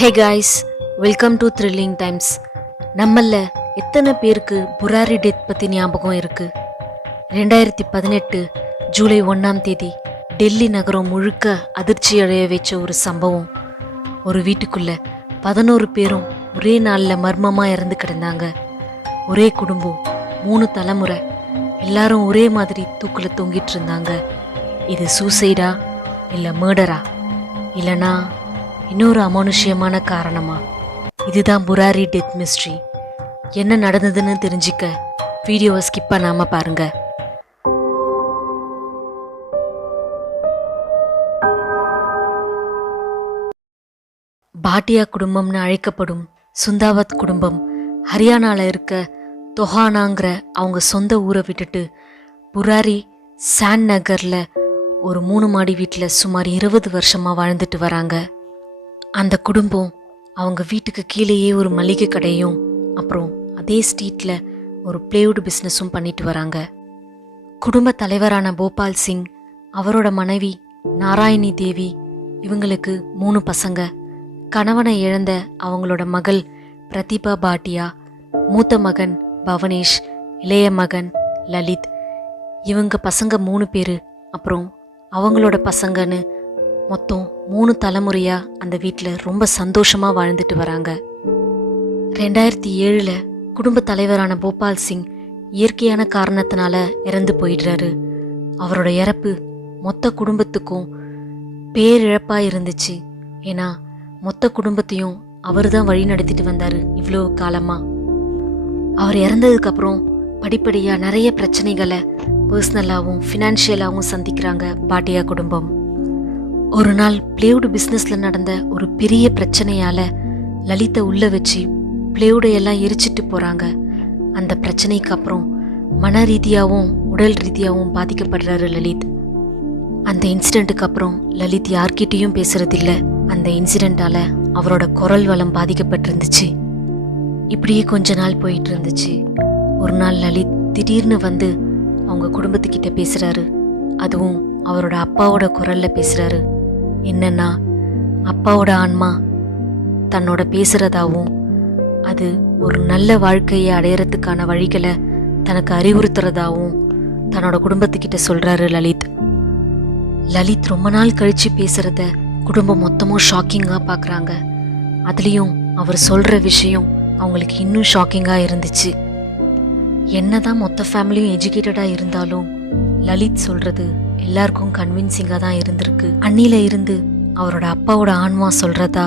Hey guys, welcome to thrilling times. நம்மள எத்தனை பேருக்கு புராரி டெத் பற்றி ஞாபகம் இருக்குது? 2018 ஜூலை 1ஆம் தேதி டெல்லி நகரம் முழுக்க அதிர்ச்சி அடைய வச்ச ஒரு சம்பவம். ஒரு வீட்டுக்குள்ள 11 பேரும் ஒரே நாளில் மர்மமாக இறந்து கிடந்தாங்க. ஒரே குடும்பம், 3 தலைமுறை, எல்லாரும் ஒரே மாதிரி தூக்கில் தொங்கிட்டு இருந்தாங்க. இது சூசைடா இல்லை மர்டரா, இல்லைனா இன்னொரு அமானுஷ்யமான காரணமா? இதுதான் புராரி டெத் மிஸ்ட்ரி. என்ன நடந்ததுன்னு தெரிஞ்சிக்க வீடியோவை ஸ்கிப் பண்ணாம பாருங்க. பாட்டியா குடும்பம்னு அழைக்கப்படும் சுந்தாவத் குடும்பம் ஹரியானால இருக்க தொஹானாங்கிற அவங்க சொந்த ஊரை விட்டுட்டு புராரி சான் நகர்ல ஒரு 3 மாடி வீட்டில் சுமார் 20 வருஷமா வாழ்ந்துட்டு வராங்க. அந்த குடும்பம் அவங்க வீட்டுக்கு கீழேயே ஒரு மளிகை கடையும் அப்புறம் அதே ஸ்ட்ரீட்டில் ஒரு பிளேவுட் பிஸ்னஸும் பண்ணிட்டு வராங்க. குடும்ப தலைவரான போபால் சிங், அவரோட மனைவி நாராயணி தேவி, இவங்களுக்கு 3 பசங்க. கணவனை இழந்த அவங்களோட மகள் பிரதிபா பாட்டியா, மூத்த மகன் பவனேஷ், இளைய மகன் லலித். இவங்க பசங்க 3 பேர், அப்புறம் அவங்களோட பசங்கன்னு மொத்தம் 3 தலைமுறையா அந்த வீட்டில் ரொம்ப சந்தோஷமா வாழ்ந்துட்டு வராங்க. 2007 குடும்ப தலைவரான போபால் சிங் இயற்கையான காரணத்தினால இறந்து போயிடுறாரு. அவரோட இறப்பு மொத்த குடும்பத்துக்கும் பேரிழப்பா இருந்துச்சு. ஏன்னா மொத்த குடும்பத்தையும் அவர் தான் வழி நடத்திட்டு வந்தாரு இவ்வளோ காலமா. அவர் இறந்ததுக்கு அப்புறம் படிப்படியா நிறைய பிரச்சனைகளை பர்சனலாகவும் ஃபினான்ஷியலாகவும் சந்திக்கிறாங்க பாட்டியா குடும்பம். ஒரு நாள் பிளேவுட் பிஸ்னஸ்ல நடந்த ஒரு பெரிய பிரச்சனையால லலித்தை உள்ள வச்சு பிளேவுடையெல்லாம் எரிச்சிட்டு போறாங்க. அந்த பிரச்சனைக்கு அப்புறம் மன ரீதியாகவும் உடல் ரீதியாகவும் பாதிக்கப்படுறாரு லலித். அந்த இன்சிடென்ட்டுக்கு அப்புறம் லலித் யார்கிட்டையும் பேசுறதில்ல. அந்த இன்சிடென்டால அவரோட குரல் வளம் பாதிக்கப்பட்டிருந்துச்சு. இப்படியே கொஞ்ச நாள் போயிட்டு இருந்துச்சு. ஒரு நாள் லலித் திடீர்னு வந்து அவங்க குடும்பத்துக்கிட்ட பேசுறாரு. அதுவும் அவரோட அப்பாவோட குரல்ல பேசுறாரு. என்னன்னா, அப்பாவோட ஆன்மா தன்னோட பேசுறதாவும் அது ஒரு நல்ல வாழ்க்கையை அடையறதுக்கான வழிகளை தனக்கு அறிவுறுத்துறதாவும் தன்னோட குடும்பத்துக்கிட்ட சொல்றாரு லலித். லலித் ரொம்ப நாள் கழிச்சு பேசுறத குடும்பம் மொத்தமும் ஷாக்கிங்கா பாக்குறாங்க. அதுலயும் அவர் சொல்ற விஷயம் அவங்களுக்கு இன்னும் ஷாக்கிங்கா இருந்துச்சு. என்னதான் மொத்த ஃபேமிலியும் எஜுகேட்டடா இருந்தாலும் லலித் சொல்றது எல்லாருக்கும் கன்வின்சிங்கா தான் இருந்திருக்கு. அன்னில இருந்து அவரோட அப்பாவோட ஆன்மா சொல்றதா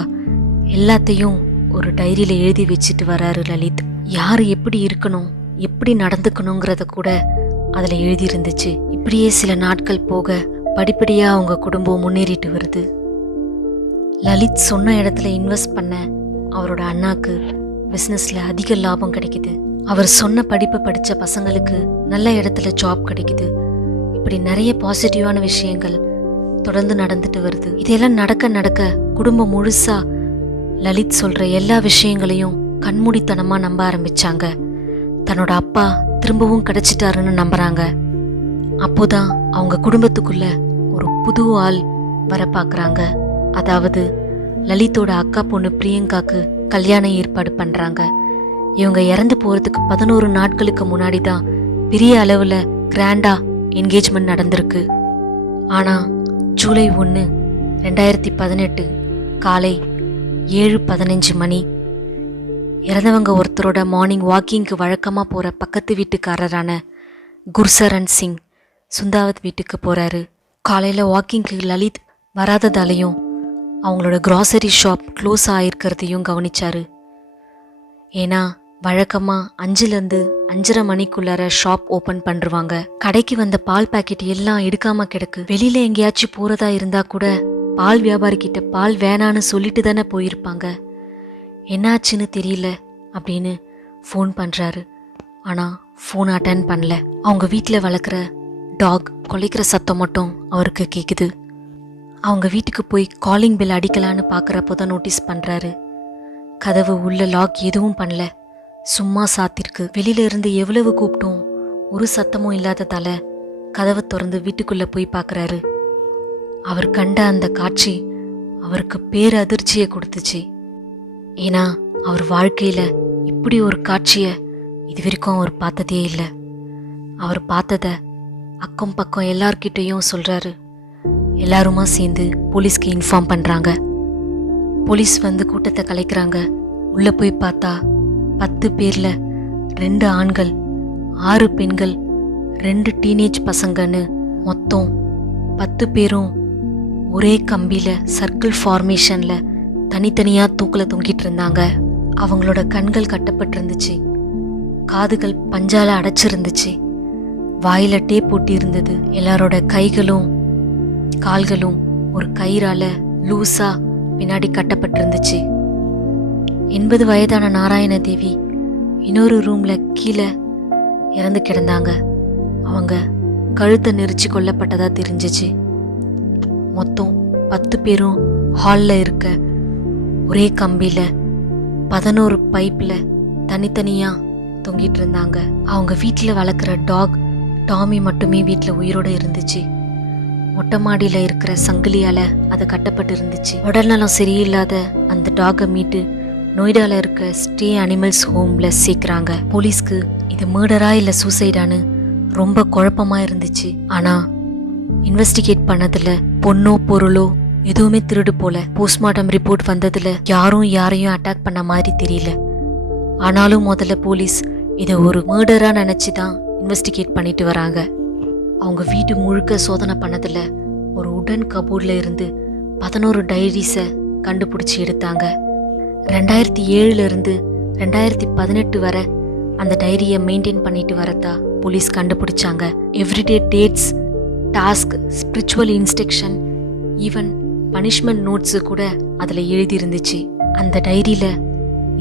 எல்லாத்தையும் ஒரு டைரியில எழுதி வச்சுட்டு வராரு லலித். யாரு எப்படி இருக்கணும், எப்படி நடந்துக்கணுங்கிறத கூட அதுல எழுதி இருந்துச்சு. இப்படியே சில நாட்கள் போக படிப்படியா அவங்க குடும்பம் முன்னேறிட்டு வருது. லலித் சொன்ன இடத்துல இன்வெஸ்ட் பண்ண அவரோட அண்ணாக்கு பிசினஸ்ல அதிக லாபம் கிடைக்குது. அவர் சொன்ன படிப்பை படிச்ச பசங்களுக்கு நல்ல இடத்துல ஜாப் கிடைக்குது. இப்படி நிறைய பாசிட்டிவான விஷயங்கள் தொடர்ந்து நடந்துட்டு வருது. இதெல்லாம் நடக்க நடக்க குடும்பம் முழுசா லலித் சொல்ற எல்லா விஷயங்களையும் கண்மூடித்தனமா நம்ப ஆரம்பிச்சாங்க. தன்னோட அப்பா திரும்பவும் கிடைச்சிட்டாருன்னு நம்புறாங்க. அப்போதான் அவங்க குடும்பத்துக்குள்ள ஒரு புது ஆள் வர பாக்குறாங்க. அதாவது லலித்தோட அக்கா பொண்ணு பிரியங்காக்கு கல்யாணம் ஏற்பாடு பண்றாங்க. இவங்க இறந்து போறதுக்கு 11 நாட்களுக்கு முன்னாடி தான் பெரிய அளவுல கிராண்டா என்கேஜ்மெண்ட் நடந்திருக்கு. ஆனா ஜூலை 1, 2018 காலை 7:15 மணி இறந்தவங்க ஒருத்தரோட மார்னிங் வாக்கிங்க்கு வழக்கமா போற பக்கத்து வீட்டுக்காரரான குர்சரன் சிங் சுந்தாவத் வீட்டுக்கு போறாரு. காலையில வாக்கிங்க்கு லலித் வராததாலையும் அவங்களோட கிராசரி ஷாப் க்ளோஸ் ஆயிருக்கிறதையும் கவனிச்சாரு. ஏன்னா வழக்கமா 5லேருந்து 5:30 மணிக்குள்ளார ஷாப் ஓபன் பண்ணிருவாங்க. கடைக்கு வந்த பால் பாக்கெட் எல்லாம் எடுக்காம கிடக்கு. வெளியில எங்கேயாச்சும் போறதா இருந்தா கூட பால் வியாபாரி கிட்ட பால் வேணான்னு சொல்லிட்டு தானே போயிருப்பாங்க. என்னாச்சுன்னு தெரியல அப்படின்னு ஃபோன் பண்றாரு. ஆனா ஃபோன் அட்டன் பண்ணல. அவங்க வீட்டில் வளர்க்குற டாக் கொலைக்கிற சத்தம் மட்டும் அவருக்கு கேக்குது. அவங்க வீட்டுக்கு போய் காலிங் பெல் அடிக்கலான்னு பாக்குறப்போதான் நோட்டீஸ் பண்றாரு. கதவு உள்ள லாக் எதுவும் பண்ணல, சும்மா சாத்திருக்கு. வெளியில இருந்து எவ்வளவு கூப்பிட்டும் ஒரு சத்தமும் இல்லாததால கதவை திறந்து வீட்டுக்குள்ள போய் பார்க்கறாரு. அவர் கண்ட அந்த காட்சி அவருக்கு பேரதிர்ச்சியை கொடுத்துச்சு. ஏன்னா அவர் வாழ்க்கையில் இப்படி ஒரு காட்சியை இது வரைக்கும் அவர் பார்த்ததே இல்லை. அவர் பார்த்ததை அக்கம் பக்கம் எல்லார்கிட்டையும் சொல்கிறாரு. எல்லாருமா சேர்ந்து போலீஸ்க்கு இன்ஃபார்ம் பண்ணுறாங்க. போலீஸ் வந்து கூட்டத்தை கலைக்கிறாங்க. உள்ளே போய் பார்த்தா 10 பேரில் 2 ஆண்கள், 6 பெண்கள், 2 டீனேஜ் பசங்கன்னு மொத்தம் 10 பேரும் ஒரே கம்பியில் சர்க்கிள் ஃபார்மேஷனில் தனித்தனியாக தூக்கில் தொங்கிட்டு இருந்தாங்க. அவங்களோட கண்கள் கட்டப்பட்டிருந்துச்சு, காதுகள் பஞ்சால அடைச்சிருந்துச்சு, வாயில டேப் போட்டி இருந்தது. எல்லாரோட கைகளும் கால்களும் ஒரு கயிறால லூஸா பின்னாடி கட்டப்பட்டிருந்துச்சு. 80 வயதான நாராயண தேவி இன்னொரு ரூம்ல கீழே இறந்து கிடந்தாங்க. அவங்க கழுத்தை நெரிச்சு கொல்லப்பட்டதா தெரிஞ்சிச்சு. மொத்தம் 10 பேரும் ஹாலில் இருக்க ஒரே கம்பியில 11 பைப்பில் தனித்தனியாக தொங்கிட்டு இருந்தாங்க. அவங்க வீட்டில் வளர்க்குற டாக் டாமி மட்டுமே வீட்டில் உயிரோடு இருந்துச்சு. மொட்டை மாடியில் இருக்கிற சங்கிலியால் அது கட்டப்பட்டு இருந்துச்சு. உடல்நலம் சரியில்லாத அந்த டாகை மீட்டு நொய்டாவில் இருக்க ஸ்டே அனிமல்ஸ் ஹோமில் சேர்க்குறாங்க. போலீஸ்க்கு இது மர்டரா இல்லை சூசைடான்னு ரொம்ப குழப்பமாக இருந்துச்சு. ஆனால் இன்வெஸ்டிகேட் பண்ணதில் பொண்ணோ பொருளோ எதுவுமே திருடு போல. போஸ்ட்மார்ட்டம் ரிப்போர்ட் வந்ததில் யாரும் யாரையும் அட்டாக் பண்ண மாதிரி தெரியல. ஆனாலும் முதல்ல போலீஸ் இதை ஒரு மர்டராக நினச்சி தான் இன்வெஸ்டிகேட் பண்ணிட்டு வராங்க. அவங்க வீட்டு முழுக்க சோதனை பண்ணதில் ஒரு உடன் கபோர்டில் இருந்து 11 டைரிஸை கண்டுபிடிச்சி எடுத்தாங்க. 2007 2018 வரை அந்த டைரியை மெயின்டைன் பண்ணிட்டு வரதா போலீஸ் கண்டுபிடிச்சாங்க. Everyday dates, task, spiritual instruction, even punishment notes கூட அதில் எழுதியிருந்துச்சு. அந்த டைரியில்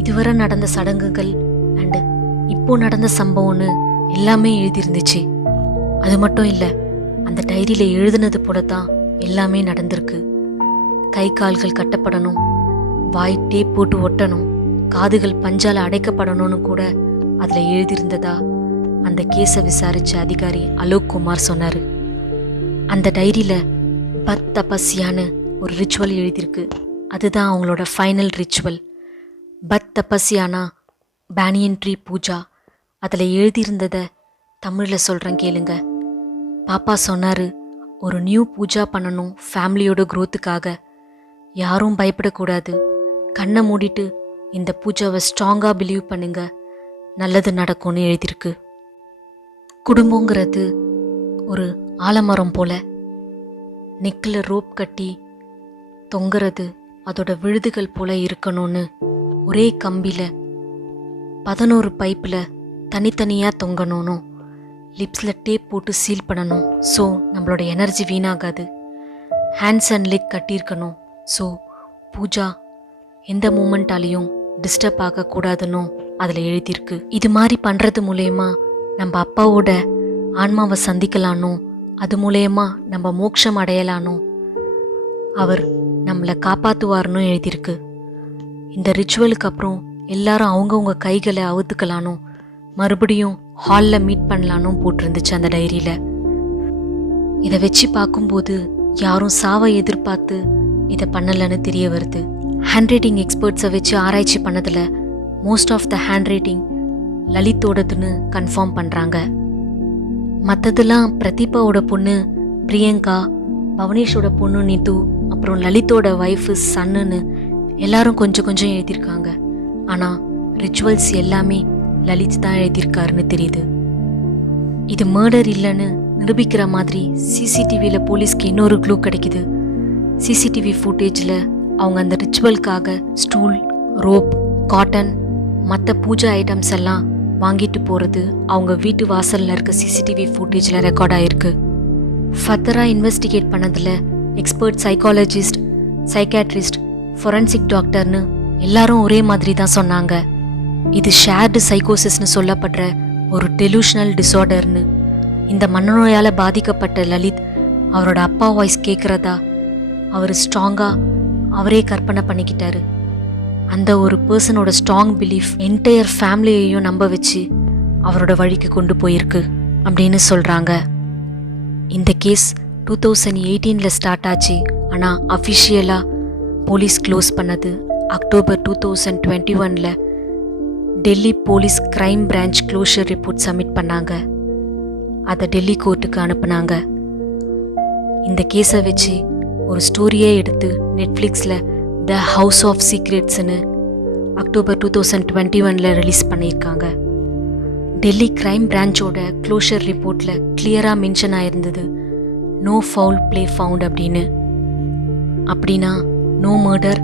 இதுவரை நடந்த சடங்குகள் அண்டு இப்போ நடந்த சம்பவம்னு எல்லாமே எழுதியிருந்துச்சு. அது மட்டும் இல்லை, அந்த டைரியில் எழுதுனது போல தான் எல்லாமே நடந்திருக்கு. கை கால்கள் கட்டப்படணும், வாய் டேப் போட்டு ஒட்டணும், காதுகள் பஞ்சால அடைக்கப்படணும்னு கூட அதில் எழுதியிருந்ததா அந்த கேஸை விசாரித்த அதிகாரி அலோக் குமார் சொன்னார். அந்த டைரியில் பத் தபஸ்யான்னு ஒரு ரிச்சுவல் எழுதியிருக்கு. அதுதான் அவங்களோட ஃபைனல் ரிச்சுவல். பத் தபஸ்யானா பேனியன் ட்ரீ பூஜா. அதில் எழுதியிருந்ததை தமிழில் சொல்கிறேன் கேளுங்க. பாப்பா சொன்னார், ஒரு நியூ பூஜா பண்ணணும் ஃபேமிலியோட க்ரோத்துக்காக. யாரும் பயப்படக்கூடாது. கண்ணை மூடிட்டு இந்த பூஜாவை ஸ்ட்ராங்காக பிலீவ் பண்ணுங்க, நல்லது நடக்கும்னு எழுதியிருக்கு. குடும்பங்கிறது ஒரு ஆலமரம் போல. நெக்கில் ரோப் கட்டி தொங்குறது அதோட விழுதுகள் போல இருக்கணும்னு ஒரே கம்பியில் 11 பைப்பில் தனித்தனியாக தொங்கணும். லிப்ஸில் டேப் போட்டு சீல் பண்ணணும். ஸோ நம்மளோட எனர்ஜி வீணாகாது. ஹேண்ட்ஸ் அண்ட் லெக் கட்டியிருக்கணும். ஸோ பூஜா எந்த மூமெண்ட்டாலையும் டிஸ்டர்ப் ஆகக்கூடாதுன்னு அதில் எழுதியிருக்கு. இது மாதிரி பண்ணுறது மூலயமா நம்ம அப்பாவோட ஆன்மாவை சந்திக்கலானோ, அது மூலயமா நம்ம மோட்சம் அடையலானோ, அவர் நம்மளை காப்பாற்றுவார்னு எழுதியிருக்கு. இந்த ரிச்சுவலுக்கு அப்புறம் எல்லாரும் அவங்கவுங்க கைகளை அவுத்துக்கலானோ, மறுபடியும் ஹாலில் மீட் பண்ணலானும் போட்டிருந்துச்சு அந்த டைரியில். இதை வச்சு பார்க்கும்போது யாரும் சாவை எதிர்பார்த்து இதை பண்ணலைன்னு தெரிய வருது. ஹேண்ட் ரைட்டிங் எக்ஸ்பர்ட்ஸை வச்சு ஆராய்ச்சி பண்ணதில் most of the handwriting லலித்தோடதுன்னு கன்ஃபார்ம் பண்ணுறாங்க. மற்றதெல்லாம் பிரதீபாவோட பொண்ணு பிரியங்கா, பவனேஷோட பொண்ணு நித்து, அப்புறம் லலித்தோட ஒய்ஃபு சன்னுன்னு எல்லாரும் கொஞ்சம் கொஞ்சம் எழுதியிருக்காங்க. ஆனால் ரிச்சுவல்ஸ் எல்லாமே லலித் தான் எழுதியிருக்காருன்னு தெரியுது. இது மர்டர் இல்லைன்னு நிரூபிக்கிற மாதிரி சிசிடிவியில் போலீஸ்க்கு இன்னொரு க்ளூ கிடைக்குது. சிசிடிவி ஃபுட்டேஜில் அவங்க அந்த ரிச்சுவலுக்காக ஸ்டூல், ரோப், காட்டன், மற்ற பூஜை ஐட்டம்ஸ் எல்லாம் வாங்கிட்டு போகிறது அவங்க வீட்டு வாசலில் இருக்க சிசிடிவி ஃபுட்டேஜில் ரெக்கார்ட் ஆகிருக்கு. ஃபர்தராக இன்வெஸ்டிகேட் பண்ணதில் எக்ஸ்பர்ட் சைக்காலஜிஸ்ட், சைக்காட்ரிஸ்ட், ஃபொரன்சிக் டாக்டர்னு எல்லாரும் ஒரே மாதிரி தான் சொன்னாங்க. இது ஷேர்டு சைக்கோசிஸ்னு சொல்லப்படுற ஒரு டெலூஷனல் டிஸார்டர்னு. இந்த மனநோயால் பாதிக்கப்பட்ட லலித் அவரோட அப்பா வாய்ஸ் கேட்குறதா அவர் ஸ்ட்ராங்காக அவரே கற்பனை பண்ணிக்கிட்டாரு. அந்த ஒரு பர்சனோட ஸ்ட்ராங் பிலீஃப் என்டையர் ஃபேமிலியையும் நம்ப வச்சு அவரோட வழிக்கு கொண்டு போயிருக்கு அப்படின்னு சொல்கிறாங்க. இந்த கேஸ் 2018 ஸ்டார்ட் ஆச்சு. ஆனால் அஃபிஷியலாக போலீஸ் க்ளோஸ் பண்ணது October 2021 Delhi police crime branch closure report submit பண்ணாங்க. அதை டெல்லி கோர்ட்டுக்கு அனுப்புனாங்க. இந்த கேஸை வச்சு ஒரு ஸ்டோரியே எடுத்து நெட்ஃப்ளிக்ஸில் த ஹவுஸ் ஆஃப் சீக்ரெட்ஸ்னு அக்டோபர் 2021 ரிலீஸ் பண்ணியிருக்காங்க. டெல்லி கிரைம் பிரான்ச்சோட க்ளோஷர் ரிப்போர்ட்டில் கிளியராக மென்ஷன் ஆயிருந்தது நோ ஃபவுல் ப்ளே ஃபவுண்ட் அப்படின்னு. அப்படின்னா no murder,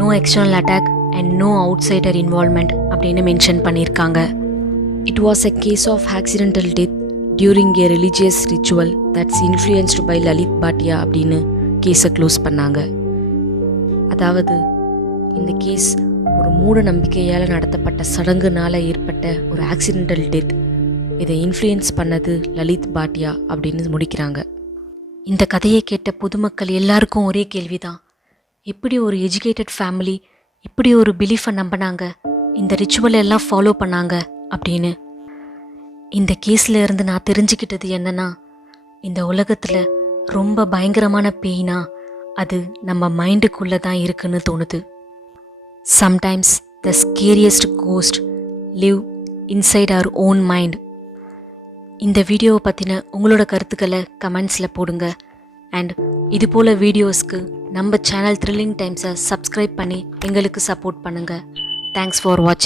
no external attack and no outsider involvement அப்படின்னு மென்ஷன் பண்ணியிருக்காங்க. It was a case of accidental death during a religious ritual that's influenced by Lalit Bhatia அப்படின்னு கேஸை close பண்ணாங்க. அதாவது இந்த கேஸ் ஒரு மூட நம்பிக்கையால் நடத்தப்பட்ட சடங்குனால் ஏற்பட்ட ஒரு ஆக்சிடென்டல் டெத், இதை இன்ஃப்ளூயன்ஸ் பண்ணது லலித் பாட்டியா அப்படின்னு முடிக்கிறாங்க. இந்த கதையை கேட்ட பொதுமக்கள் எல்லாருக்கும் ஒரே கேள்விதான், எப்படி ஒரு எஜுகேட்டட் ஃபேமிலி இப்படி ஒரு பிலீஃபை நம்பினாங்க, இந்த ரிச்சுவல் எல்லாம் ஃபாலோ பண்ணாங்க அப்படின்னு. இந்த கேஸில் இருந்து நான் தெரிஞ்சுக்கிட்டது என்னன்னா, இந்த உலகத்தில் ரொம்ப பயங்கரமான பேய்னா அது நம்ம மைண்டுக்குள்ளே தான் இருக்குன்னு தோணுது. Sometimes the scariest ghost live inside our own mind. இந்த வீடியோவை பற்றின உங்களோட கருத்துக்களை கமெண்ட்ஸில் போடுங்க. அண்ட் இது போல் வீடியோஸ்க்கு நம்ம சேனல் த்ரில்லிங் டைம்ஸை சப்ஸ்கிரைப் பண்ணி எங்களுக்கு சப்போர்ட் பண்ணுங்கள். தேங்க்ஸ் ஃபார் வாட்சிங்.